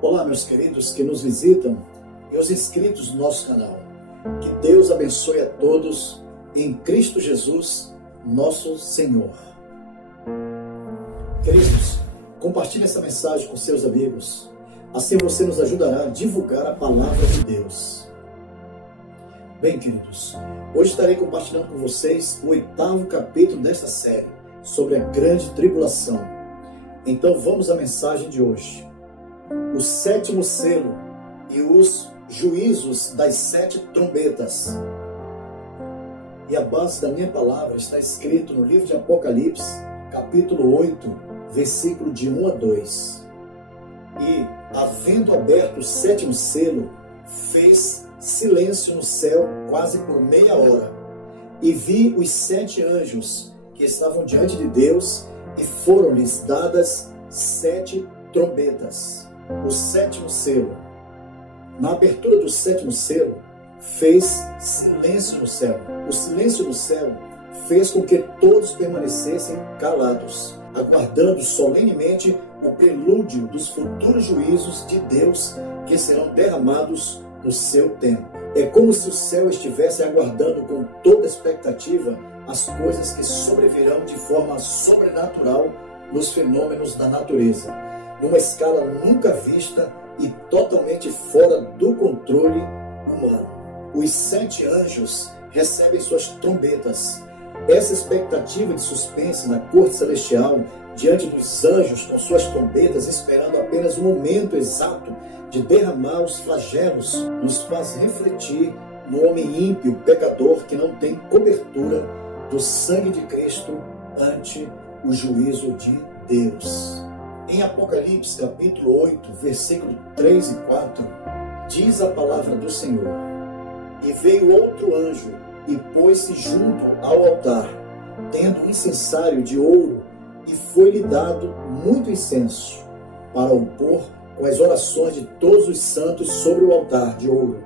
Olá, meus queridos que nos visitam e os inscritos do nosso canal. Que Deus abençoe a todos em Cristo Jesus, nosso Senhor. Queridos, compartilhe essa mensagem com seus amigos. Assim você nos ajudará a divulgar a palavra de Deus. Bem, queridos, hoje estarei compartilhando com vocês o 8º capítulo desta série sobre a grande tribulação. Então vamos à mensagem de hoje. O 7º selo e os juízos das 7 trombetas. E a base da minha palavra está escrito no livro de Apocalipse, capítulo 8, versículo de 1 a 2. E, havendo aberto o 7º selo, fez silêncio no céu quase por meia hora. E vi os 7 anjos que estavam diante de Deus, e foram-lhes dadas 7 trombetas. O 7º selo. Na abertura do 7º selo, fez silêncio no céu. O silêncio no céu fez com que todos permanecessem calados, aguardando solenemente o prelúdio dos futuros juízos de Deus que serão derramados no seu tempo. É como se o céu estivesse aguardando com toda expectativa as coisas que sobrevirão de forma sobrenatural nos fenômenos da natureza, numa escala nunca vista e totalmente fora do controle humano. Os 7 anjos recebem suas trombetas. Essa expectativa de suspense na corte celestial, diante dos anjos com suas trombetas, esperando apenas o momento exato de derramar os flagelos, nos faz refletir no homem ímpio, pecador, que não tem cobertura do sangue de Cristo ante o juízo de Deus. Em Apocalipse, capítulo 8, versículo 3 e 4, diz a palavra do Senhor: E veio outro anjo, e pôs-se junto ao altar, tendo um incensário de ouro, e foi-lhe dado muito incenso, para o pôr com as orações de todos os santos sobre o altar de ouro,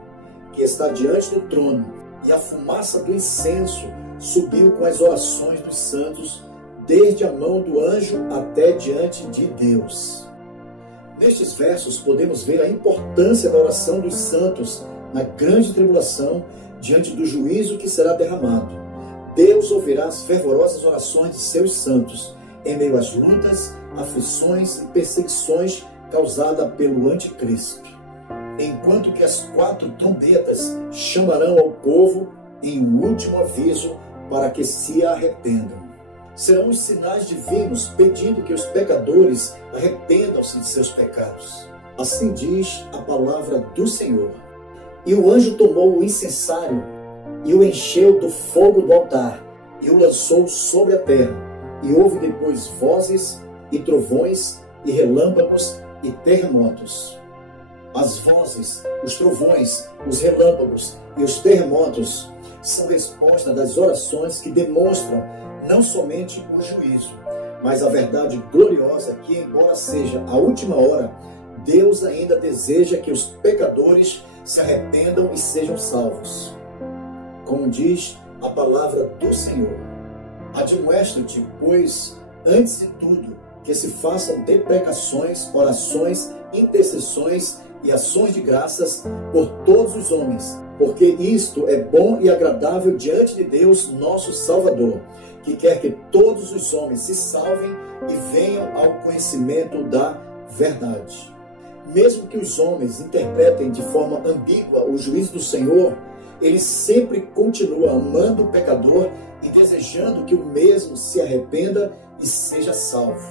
que está diante do trono, e a fumaça do incenso subiu com as orações dos santos, desde a mão do anjo até diante de Deus. Nestes versos podemos ver a importância da oração dos santos na grande tribulação, diante do juízo que será derramado. Deus ouvirá as fervorosas orações de seus santos, em meio às lutas, aflições e perseguições causadas pelo anticristo. Enquanto que as 4 trombetas chamarão ao povo em um último aviso para que se arrependam. Serão os sinais divinos pedindo que os pecadores arrependam-se de seus pecados. Assim diz a palavra do Senhor. E o anjo tomou o incensário e o encheu do fogo do altar e o lançou sobre a terra. E houve depois vozes e trovões e relâmpagos e terremotos. As vozes, os trovões, os relâmpagos e os terremotos são resposta das orações que demonstram não somente o juízo, mas a verdade gloriosa que, embora seja a última hora, Deus ainda deseja que os pecadores se arrependam e sejam salvos. Como diz a palavra do Senhor: Admoesto-te, pois, antes de tudo, que se façam deprecações, orações, intercessões e ações de graças por todos os homens, porque isto é bom e agradável diante de Deus, nosso Salvador, que quer que todos os homens se salvem e venham ao conhecimento da verdade. Mesmo que os homens interpretem de forma ambígua o juízo do Senhor, ele sempre continua amando o pecador e desejando que o mesmo se arrependa e seja salvo.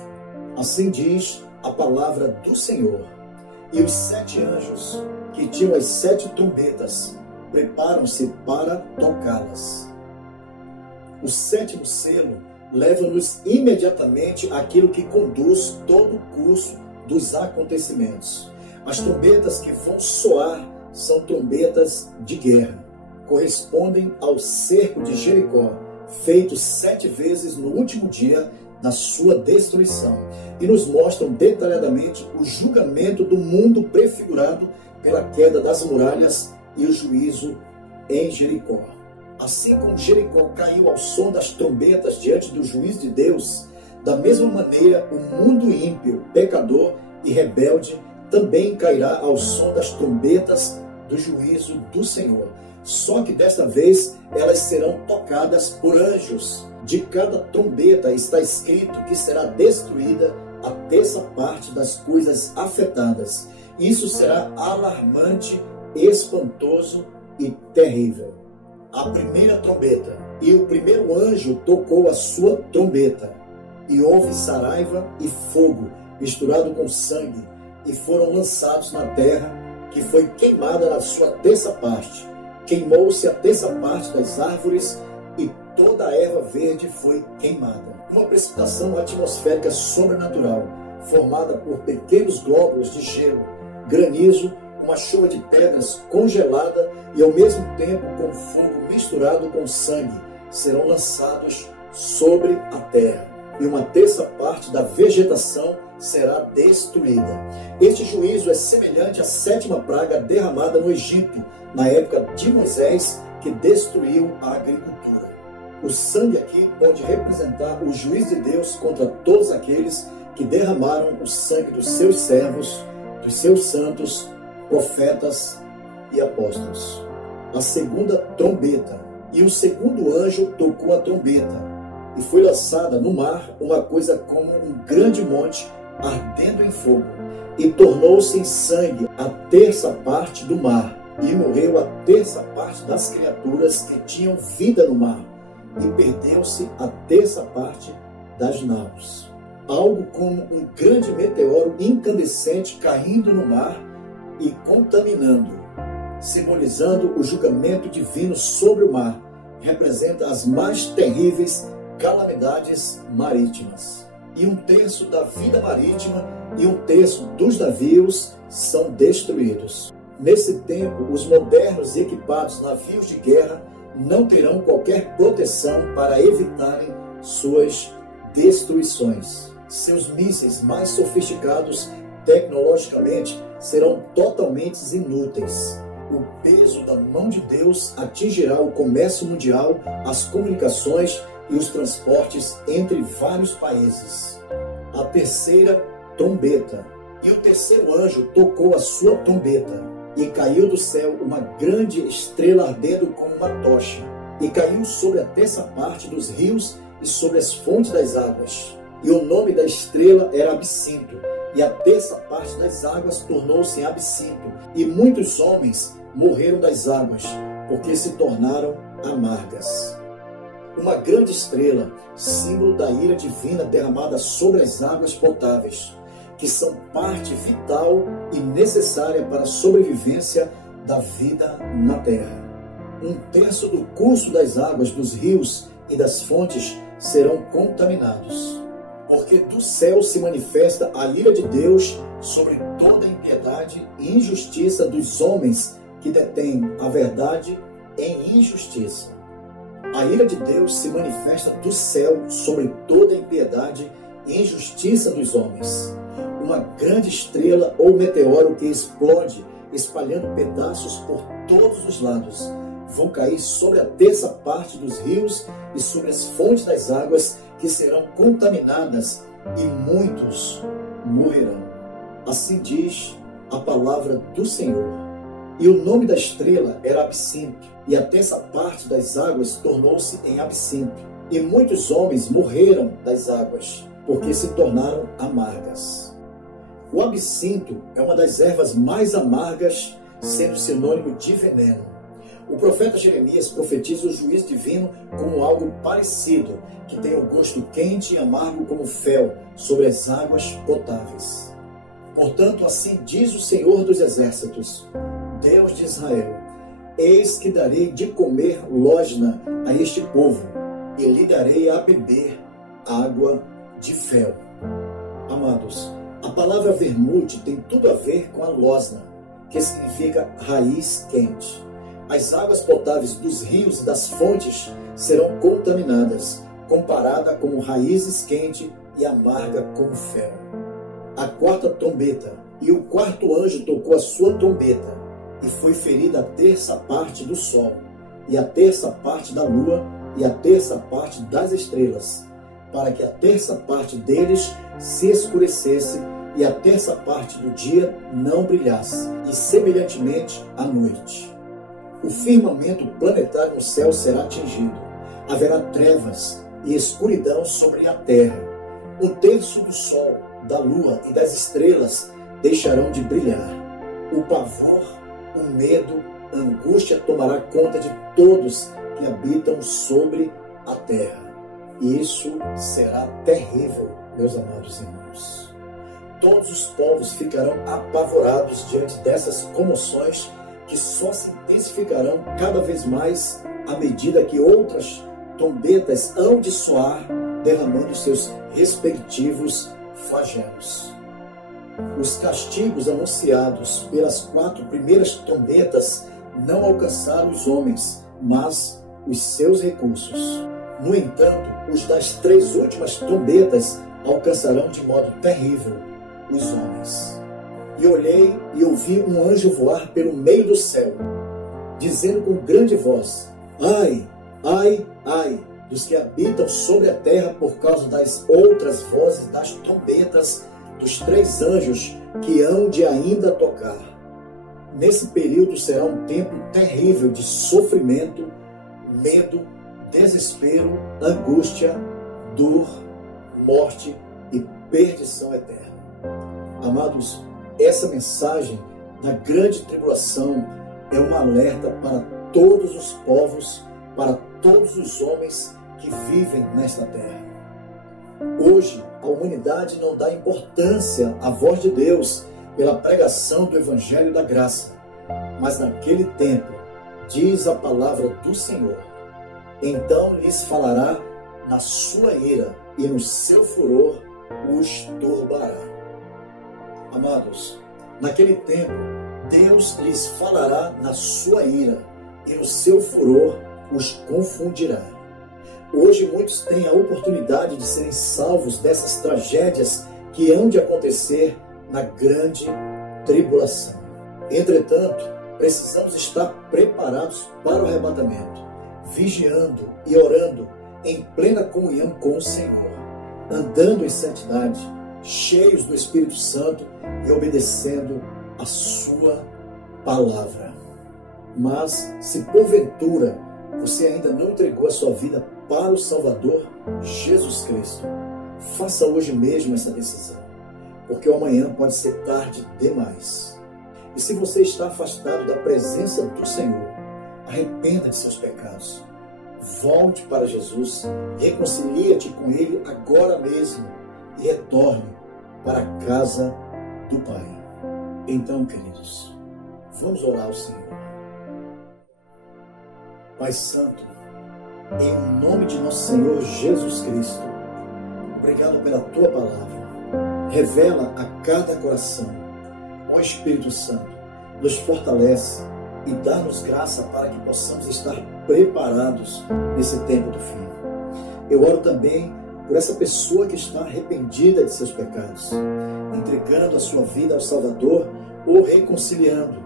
Assim diz a palavra do Senhor. E os 7 anjos, que tinham as 7 trombetas, preparam-se para tocá-las. O 7º selo leva-nos imediatamente àquilo que conduz todo o curso dos acontecimentos. As trombetas que vão soar são trombetas de guerra. Correspondem ao cerco de Jericó, feito 7 vezes no último dia da sua destruição, e nos mostram detalhadamente o julgamento do mundo prefigurado pela queda das muralhas e o juízo em Jericó. Assim como Jericó caiu ao som das trombetas diante do juízo de Deus, da mesma maneira o mundo ímpio, pecador e rebelde também cairá ao som das trombetas do juízo do Senhor. Só que desta vez elas serão tocadas por anjos. De cada trombeta está escrito que será destruída a terça parte das coisas afetadas. Isso será alarmante, espantoso e terrível. A primeira trombeta. E o primeiro anjo tocou a sua trombeta. E houve saraiva e fogo misturado com sangue, e foram lançados na terra, que foi queimada na sua terça parte. Queimou-se a terça parte das árvores, e toda a erva verde foi queimada. Uma precipitação atmosférica sobrenatural, formada por pequenos glóbulos de gelo, granizo, uma chuva de pedras congelada e ao mesmo tempo com fogo misturado com sangue, serão lançados sobre a terra. E uma terça parte da vegetação será destruída. Este juízo é semelhante à sétima praga derramada no Egito, na época de Moisés, que destruiu a agricultura. O sangue aqui pode representar o juízo de Deus contra todos aqueles que derramaram o sangue dos seus servos, dos seus santos, profetas e apóstolos. A segunda trombeta. E o segundo anjo tocou a trombeta, e foi lançada no mar uma coisa como um grande monte ardendo em fogo, e tornou-se em sangue a terça parte do mar, e morreu a terça parte das criaturas que tinham vida no mar, e perdeu-se a terça parte das naus. Algo como um grande meteoro incandescente caindo no mar e contaminando, simbolizando o julgamento divino sobre o mar, representa as mais terríveis calamidades marítimas. E um terço da vida marítima e um terço dos navios são destruídos. Nesse tempo, os modernos e equipados navios de guerra não terão qualquer proteção para evitarem suas destruições. Seus mísseis mais sofisticados tecnologicamente serão totalmente inúteis. O peso da mão de Deus atingirá o comércio mundial, as comunicações e os transportes entre vários países. A terceira trombeta. E o terceiro anjo tocou a sua trombeta, e caiu do céu uma grande estrela ardendo como uma tocha, e caiu sobre a terça parte dos rios e sobre as fontes das águas. E o nome da estrela era Absinto, e a terça parte das águas tornou-se em absinto, e muitos homens morreram das águas, porque se tornaram amargas. Uma grande estrela, símbolo da ira divina derramada sobre as águas potáveis, que são parte vital e necessária para a sobrevivência da vida na terra. Um terço do curso das águas dos rios e das fontes serão contaminados, porque do céu se manifesta a ira de Deus sobre toda a impiedade e injustiça dos homens que detêm a verdade em injustiça. A ira de Deus se manifesta do céu sobre toda a impiedade e injustiça dos homens. Uma grande estrela ou meteoro que explode, espalhando pedaços por todos os lados, vão cair sobre a terça parte dos rios e sobre as fontes das águas, que serão contaminadas, e muitos morrerão. Assim diz a palavra do Senhor. E o nome da estrela era Absinto, e a terça parte das águas tornou-se em absinto. E muitos homens morreram das águas, porque se tornaram amargas. O absinto é uma das ervas mais amargas, sendo sinônimo de veneno. O profeta Jeremias profetiza o juízo divino como algo parecido, que tem o gosto quente e amargo como fel sobre as águas potáveis. Portanto, assim diz o Senhor dos Exércitos, Deus de Israel: eis que darei de comer losna a este povo, e lhe darei a beber água de fel. Amados, a palavra vermute tem tudo a ver com a losna, que significa raiz quente. As águas potáveis dos rios e das fontes serão contaminadas, comparada com raízes quentes e amarga como fel. A quarta trombeta. E o quarto anjo tocou a sua trombeta, e foi ferida a terça parte do sol, e a terça parte da lua, e a terça parte das estrelas, para que a terça parte deles se escurecesse, e a terça parte do dia não brilhasse, e semelhantemente à noite. O firmamento planetário no céu será atingido. Haverá trevas e escuridão sobre a terra. Um terço do sol, da lua e das estrelas deixarão de brilhar. O pavor, o medo, a angústia tomará conta de todos que habitam sobre a terra. E isso será terrível, meus amados irmãos. Todos os povos ficarão apavorados diante dessas comoções que só se intensificarão cada vez mais à medida que outras trombetas hão de soar, derramando seus respectivos flagelos. Os castigos anunciados pelas 4 primeiras trombetas não alcançaram os homens, mas os seus recursos. No entanto, os das 3 últimas trombetas alcançarão de modo terrível os homens. E olhei e ouvi um anjo voar pelo meio do céu, dizendo com grande voz: ai, ai, ai, dos que habitam sobre a terra por causa das outras vozes das trombetas dos 3 anjos que hão de ainda tocar. Nesse período será um tempo terrível de sofrimento, medo, desespero, angústia, dor, morte e perdição eterna. Amados, essa mensagem da grande tribulação é um alerta para todos os povos, para todos os homens que vivem nesta terra. Hoje, a humanidade não dá importância à voz de Deus pela pregação do Evangelho da Graça, mas naquele tempo, diz a palavra do Senhor, então lhes falará na sua ira e no seu furor os turbará. Amados, naquele tempo, Deus lhes falará na sua ira e no seu furor os confundirá. Hoje muitos têm a oportunidade de serem salvos dessas tragédias que hão de acontecer na grande tribulação. Entretanto, precisamos estar preparados para o arrebatamento, vigiando e orando em plena comunhão com o Senhor, andando em santidade, cheios do Espírito Santo e obedecendo a sua palavra. Mas, se porventura você ainda não entregou a sua vida para o Salvador Jesus Cristo, faça hoje mesmo essa decisão, porque o amanhã pode ser tarde demais. E se você está afastado da presença do Senhor, arrependa de seus pecados, volte para Jesus, reconcilia-te com Ele agora mesmo e retorne para a casa do Pai. Então, queridos, vamos orar ao Senhor. Pai Santo, em nome de nosso Senhor Jesus Cristo, obrigado pela Tua Palavra. Revela a cada coração. Ó Espírito Santo, nos fortalece e dá-nos graça para que possamos estar preparados nesse tempo do fim. Eu oro também por essa pessoa que está arrependida de seus pecados, entregando a sua vida ao Salvador ou reconciliando.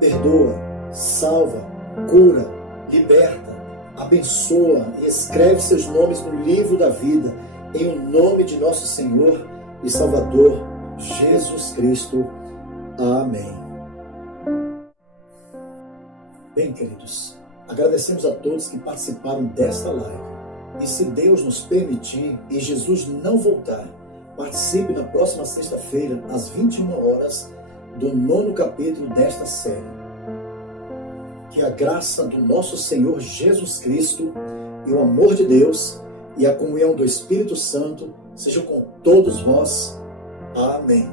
Perdoa, salva, cura, liberta, abençoa e escreve seus nomes no livro da vida, em o nome de nosso Senhor e Salvador Jesus Cristo. Amém. Bem, queridos, agradecemos a todos que participaram desta live. E se Deus nos permitir e Jesus não voltar, participe na próxima sexta-feira, às 21 horas, do 9º capítulo desta série. Que a graça do nosso Senhor Jesus Cristo e o amor de Deus e a comunhão do Espírito Santo sejam com todos vós. Amém.